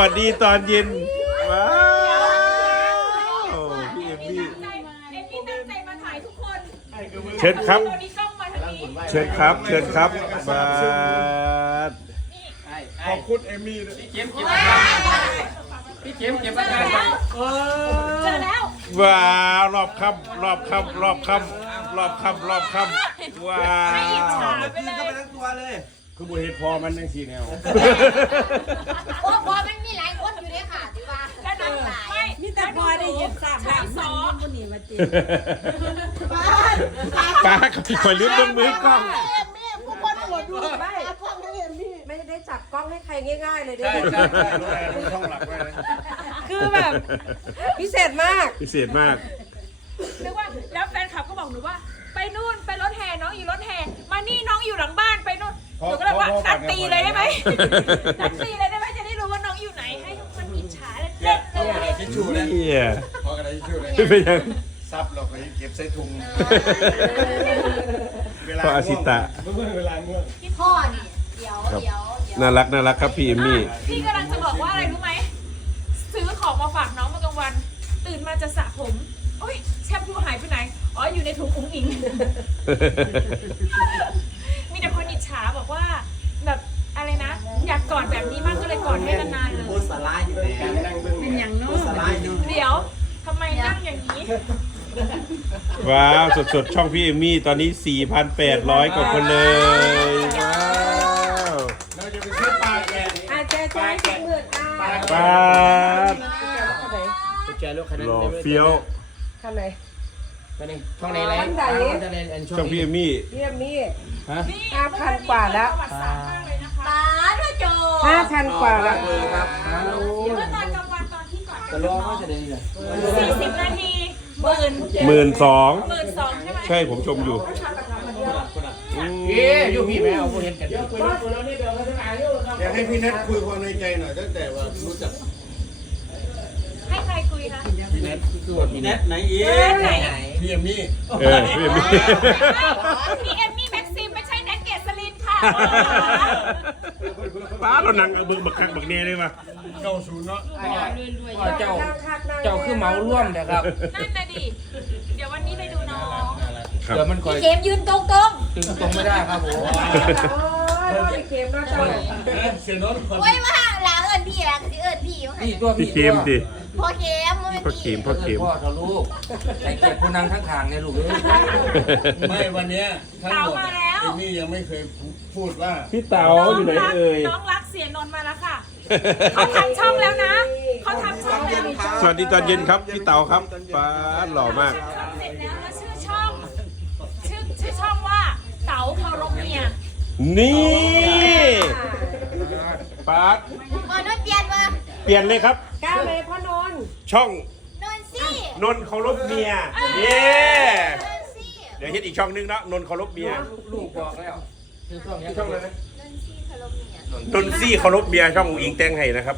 วัสดีตอนเย็น ว้าวพี่เอมมี่ เอ็มมี่ตั้งใจมาถ่ายทุกคนเชิญครับตอนนี้กล้องมาทางนี้ เชิญครับ เชิญครับบาสขอบคุณเอมี่ด้วยพี่เข็มเก็บพี่เข็มเก็บไว้เจอแล้วเจอแล้ว ว้าวรอบค่ำรอบค่ำรอบค่ำรอบค่ำรอบค่ำว้าให้อิจฉาว ไปกินเลเข้าไปยทั้งตัวเลย คือบุเห็ดพอมันทั้งสี่แนว โอ้พอมันมีหลายคน นนี้มาจีป้าคอยลืมเบนมือกล้องเอ็มมี่ผู้คนหัวดูไม่พ่อให้เอ็มมี่ไม่ได้จับกล้องให้ใครง่าย ๆ เลยด้วใช่ยใช่ใช่รู้แล้วรู้ช่องหลักไว้เลยคือแบบ พิเศษมาก พิเศษมาก นึกว่าแล้วแฟนคลับก็บอกหนูว่า ไปนู่นไปรถแห่น้องอยู่รถแห่มานี่น้องอยู่หลังบ้านไปนู่นหนูก็เลยว่าตัดตีเลยได้ไหมตัดตีเลยได้ไหมจะได้รู้ว่าน้องอยู่ไหนให้มันอิจฉาเล่นเนี่ยๆเลยทิชชู่เลยเฮียพ อกระดาษทิชชู่เลยเป็นยังซับเราไปเก็บใส่ถุงเวลาพ่ออาชิตะเวลาเมื่อพ่อนี่เดี๋ยวเดี๋ยวเดี๋ยวน่ารักน่ารักครับพี่เอมมี่พี่กำลังจะบอกว่าอะไรรู้ไหม ซื้อของมาฝากน้องเมื่อกลางวัน ตื่นมาจะสระผมโอ้ยแชมพูหายไปไหน อ๋อ อยู่ในถุงอุ้งอิง มีแต่คนอิจฉาบอกว่า แบบอะไรนะ อยากกอดแบบนี้มากก็เลยกอดให้นานๆเลยสลายอยู่แหนนั่งเบิ่งเป็นอย่างนู้น สลายอยู่ เดี๋ยว ทำไมนั่งอย่างนี้ ว้าวสดๆ ช่องพี่เอมมี่ตอนนี้ 4,800 กว่าคนเลยว้าวเราจะไปซื้อปลาแกะอาเจ๊ใช้ถุงมืออ่าป้าดข้างไหนกุญแจลูกคันนั้นหล่อเฟี้ยวข้างไหนตัวนี้ช่องไหนไรช่องไหนจะเล่นอันช่ช่อองงนี้พี่เอมมี่เยี่ยมนี่ฮะนี่ห้าพันกว่าแล้วประวัติศาสตร์มากเลยนะคะตาด้วยโจห้าพันกว่าแล้วเบอร์ครับเมื่อตอน กลางวันตอนที่ก่อนจะรอเขาจะได้เลยสี่สิบนาทีหมื่นหมื่นสอง หมื่นสองใช่ไหมใช่ผมชมอยู่เอ๊ะอยู่พี่แม่เอาผู้เห็นกันอยากให้พี่นัทคุยความในใจหน่อยตั้งแต่ว่ารู้จักให้ใครคุยคะพี่นัทคือว่าพี่นัทไหนอีกไหนพี่เอมี่เออพี่เอมมี่นี่เอมมี่แม็กซิมไม่ใช่แนทเกสลินค่ะ ป้าเรานั่งเอาเบิ่งบักคักบักเน่เลยว่ะเก้าศูนย์เนาะเจ้าเจ้าคือเหมาร่วมแต่ครับ นั่นนะดิ เดี๋ยววันนี้ไปดูน้อง ครับ เดี๋ยวมันคอยเกมยืนตรงตึงตรงไม่ได้ครับผมโอ้ยรอดเกมแล้วจ้ะเสียโนนคนๆโอ้ยว่าหลาเอิญพี่หลาสิเอิญพี่ว่านี่ตัวพี่พี่เกมดิพอเกมมันพ่อเกมพ่อเกมพ่อเธอลูกไอ้เก็บผู้นั่งข้างๆเนี่ยลูกเอ้ยไม่วันเนี้ยทั้งหมด เอมี่ยังไม่เคยพูดว่าพี่เต๋าอยู่ไหนเอ่ยน้องรักเสียนนท์มาแล้วค่ะเขาทำช่องแล้วนะเขาทำช่องแล้วสวัสดีตอนเย็นครับพี่เต๋าครับป้าดหล่อมาก ทำเสร็จแล้วแล้วชื่อช่อง ชื่อชื่อช่องว่าเต๋าเคารพเมียนี่ป้าดหมอนุ่นเปลี่ยนมาเปลี่ยนเลยครับ ก้าวเลยพ่อนนท์ช่องนนซี่ นนท์เคารพเมียเย้นนซี่เดี๋ยวเฮ็ดอีกช่องนึงเนาะนนท์เคารพเมียลูกบอกแล้วคือช่องนี้ช่องอะไรนะนนซี่คารมเนี่ยนนท์ซี่เคารพเมียช่องอุ๋งอิงแต่งให้นะครับ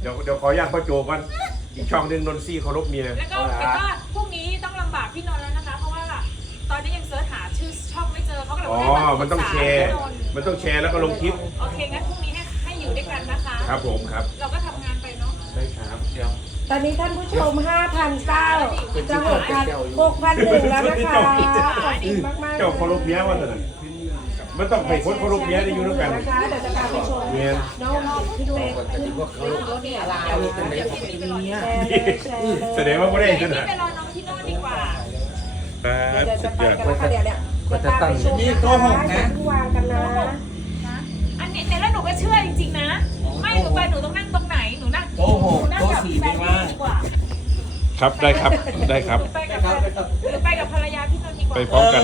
เดี๋ยวเดี๋ยวขออนุญาตพ่อโจก่อนอีกช่องนึงนนท์ซี่เคารพเมียแล้วก็แล้วก็พรุ่งนี้ต้องลำบากพี่นนท์แล้วนะคะ เพราะว่าตอนนี้ยังเสิร์ชหาชื่อช่องไม่เจอเขาก็เลยอ๋อให้ามันต้องแชร์ปรึกษาพี่นนท์มันต้องแชร์แล้วก็ลงคลิปโอเคงั้นพรุ่งนี้ให้ให้อยู่ด้วยกันนะคะ ครับผมครับ เราก็ทำงาน ตอนนี้ท่านผู้ชม 5,009จะ6,000 6,001แล้วนะคะขอบคุณมากๆเจ้าเคารพเมียว่าแต่นั้นมันต้องไปคนเคารพเมียได้อยู่ด้วยกันนะคะเดี๋ยวจะพาไปชมเมียน้องพี่ดูก่อนจะว่าเขาเอาลูกเป็นแบบนี้แชร์เลยแชร์เลยแสดงว่าไม่ได้เดี๋ยวขพี่นาดไปรอน้องที่โน่นดีกว่าครับเดี๋ยวสุจะดไปยอดกันนะคะเดี๋ยวเนี่ยจะตามไปชมนะคะที่วางกันนะอันนี้แต่แล้วหนูก็เชื่อจริงๆนะ ไม่หนูไปหนูต้องนั่งตรงไหน หนูนั่งโต๊ะหกหนูนั่งโต๊ะกับสี่แฟ ครับได้ครับได้ครับหนูไปกับแฟนหนูไปกับภรรยาพี่นนท์ดีกว่าไปพร้อมกัน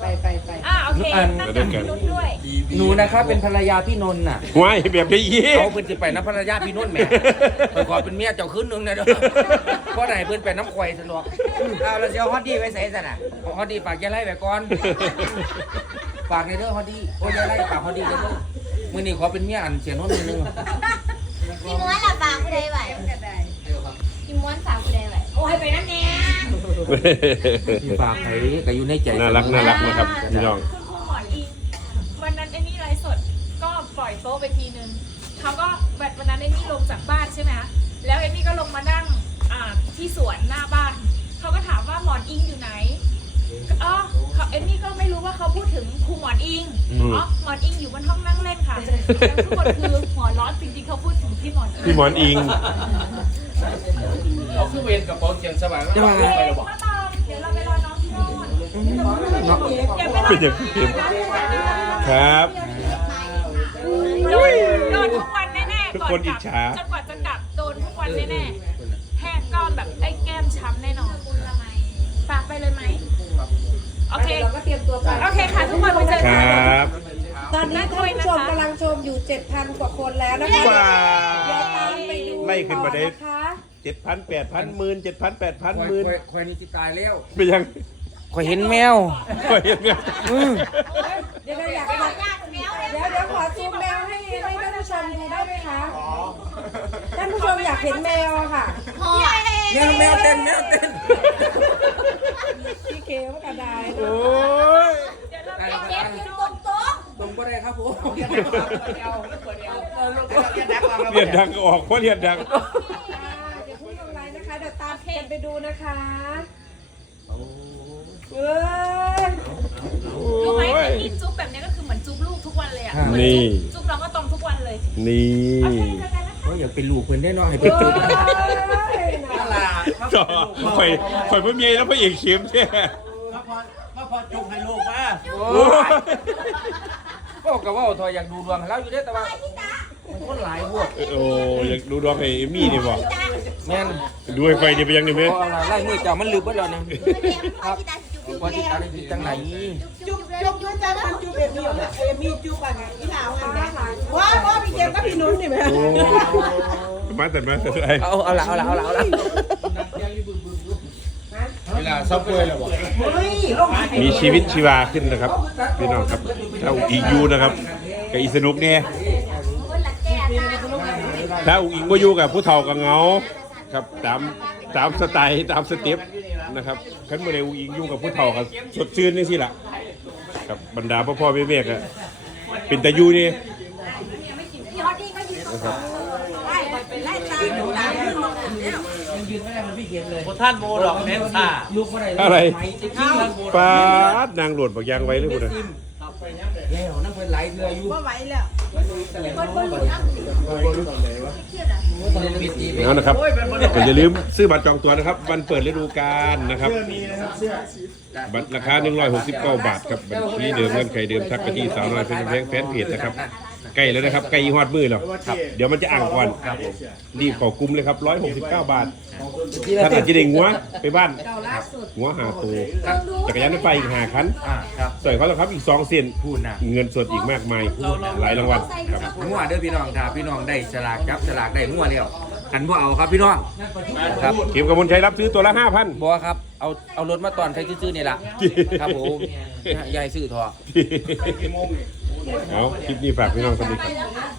ไปไปไปอ่าโอเคนั่งกับพี่นนท์ด้วยหนูนะครับเป็นภรรยาพี่นนท์น่ะว้ายแบบนี้ยี่เขาเพิ่นสิไปน้ำภรรยาพี่นุ่นแหม่เพิ่นขอเป็นเมียเจ้าคืนนึงนะเด้อเพราะไหนเพิ่นไปน้ำควายสนุกเอาแล้วสิเอาฮอตดี้ไว้ใส่ซะน่ะเอาฮอตดี้ฝากยายไล่ไว้ก่อนฝากในเด้อฮอตดี้โอ้ยยายไล่ฝากฮอตดี้เด้อมื้อนี้ขอเป็นเมียอันเสียนนท์มื้อนึง พี่ม้วน ที่ฝากไผก็อยู่ในใจน่ารักน่ารักนะครับพี่น้องคุณครูหมอนอิงวันนั้นไอ้นี่ไลฟ์สดก็ปล่อยโต๊ะไปทีนึงเขาก็แบบวันนั้นเอมมี่ลงจากบ้านใช่ไหมคะแล้วเอมมี่ก็ลงมานั่งอ่าที่สวนหน้าบ้านเขาก็ถามว่าหมอนอิงอยู่ไหนอ๋อเขาเอมมี่ก็ไม่รู้ว่าเขาพูดถึงครูหมอนอิงอ๋อหมอนอิงอยู่บนห้องนั่งเล่นค่ะแล้วทุกคนคือหัวร้อนจริงๆเขาพูดถึงพี่หมอนอิงพี่หมอนอิงเอา คือเวรกับเป๋าเขียนสบายแล้วเอาไปหรอบอกมาตอมเดี๋ยวเราไปรอน้องที่โน่นอย่าไปรอเป็นอย่างเข็มครับ โดนโดนทุกวันแน่ๆทุกก่อนคนกอิลัจบฉา จนกว่าจะกลับโดนทุกวันแน่ๆแห้งก้อนแบบไอ้แก้มช้ำแน่นอนฝากไปเลยไหมโอเคเราก็เตรียมตัวไปโอเคค่ะทุกคนไปเจอคกัรนับตอนนี้ท่านผู้ชมกำลังชมอยู่ 7,000 กว่าคนแล้วนะคะว้าเดี๋ยวตามไปดูไล่ขึ้นมาได้ ต่อนะคะ เจ็ดพันแปดพันหมื่นเจ็ดพันแปดพันคอยหมื่นคอยคอยนี่จิตายแล้วไปยังคอยเห็นแมวก็เห็นไงเดี๋ยวเราอยากอยากเดี๋ยวเดี๋ยวขอซูมแมวให้ให้ท่านผู้ชมดูได้ไหมคะท่านผู้ชมอยากเห็นแมวอะค่ะ แมวแมวเต้นแมวเต้นพี่เคมกระไดโอ้ยเดี๋ยวเราไปเก็บอยู่ตรงโต๊ะตรงก็ได้ครับผมเดี๋ยวเดี๋ยวเดี๋ยวเดี๋ยวเดี๋ยวเรียนดังก็ออกเพราะเรียนดัง นะคะเอ้ยรู้ไหมแต่ที่จุ๊บแบบนี้ก็คือเหมือนจุ๊บลูกทุกวันเลยอะนี่จุ๊บน้องก็ตรงทุกวันเลยนี่โอเคเจอกันนะคะก็อยากเป็นลูกเพื่อนได้เนาะให้เอ้เป็นจุดยนะก็ข่อยข่อยพ่อเมียแล้วพ่อเอกเข็มใช่พ่อพอจุกให้ลูกมาก็กับว่าทอยอยากดูดวงแล้วอยู่ได้แต่ว่ามันคนหลายพวก โอ้อยากดูดวงไอ้เอมี่นี่บ่ แม่นดูไอ้ไฟนี่ไปยังนี่ไหมพออะไรไล่มือเจ้ามันลืมไปแล้วนะว่าที่อะไรผิดจังไหนจุ๊บจุ๊บจุ๊บจ้ามันจุ๊บเอมี่เนี่ยเอมี่จุ๊บอะไรที่หาวอันนี้ว้าวว้าวพี่เกมก็พี่นุ่นนี่ไหมโอ้มาแต่มาแต่ไอ้เอาเอาละเอาละเอาละเอาละเวลาซับเวยแล้วบอกมีชีวิตชีวาขึ้นนะครับ พี่น้องครับถ้าอุกอิงอยูนะครับกับอีสนุกเนี่ยถ้าอุกอิงมาอยู่กับผู้เฒ่ากับเหงา ครับตามตามสไตล์ตามสเต็ปนะครับขันโมเดลอุกอิงอยู่กับผู้เฒ่ากับสดชื่นนี่สิล่ะครับบรรดาพ่อพ่อแม่แม่ก็เป็นตาอยูนี่นะครับท่านโมดอกเน้นค่ะลูกเมื่อไหร่อะไรไหมจะขี้มันปาดนางหลวดบักยางไว้เลยคุณนะแล้วน้ำเพิ่นไหลเรืออยู่ว่าไหวแล้วเอานะครับก็อย่าลืมซื้อบัตรจองตัวนะครับ วันเปิดฤดูกาลนะครับ บัตรราคา 169 บาทครับบัญชีเดิมเงินไขเดิมทักไปที่สาวน้อยเป็นแฟนแฟนเพจนะครับ ใกล้แล้วนะครับใกล้ฮอดมือแล้วครับ เดี๋ยวมันจะอ่างก่อนรีบเขอกลุ่มเลยครับ169 บาทถ้าอาจจะได้งัวไปบ้านงัวหาตัวจักรยานไฟฟ้าอีกหาคันอ่าครับใส่เขาแล้วครับอีกสองเส้นพูดนะเงินสดอีกมากมายหลายรางวัลครับงัวเด้อพี่น้องถ้าพี่น้องได้ฉลากจับฉลากได้งัวแล้วกันบ่เอาครับพี่น้องครับเข็มกำมลชัยรับซื้อตัวละห้าพันบ่ครับเอาเอารถมาตอนใครซื้อๆนี่ล่ะครับผมยายซื้อเถอะ เอาคลิปนี้ฝากพี่น้องกันดีครับ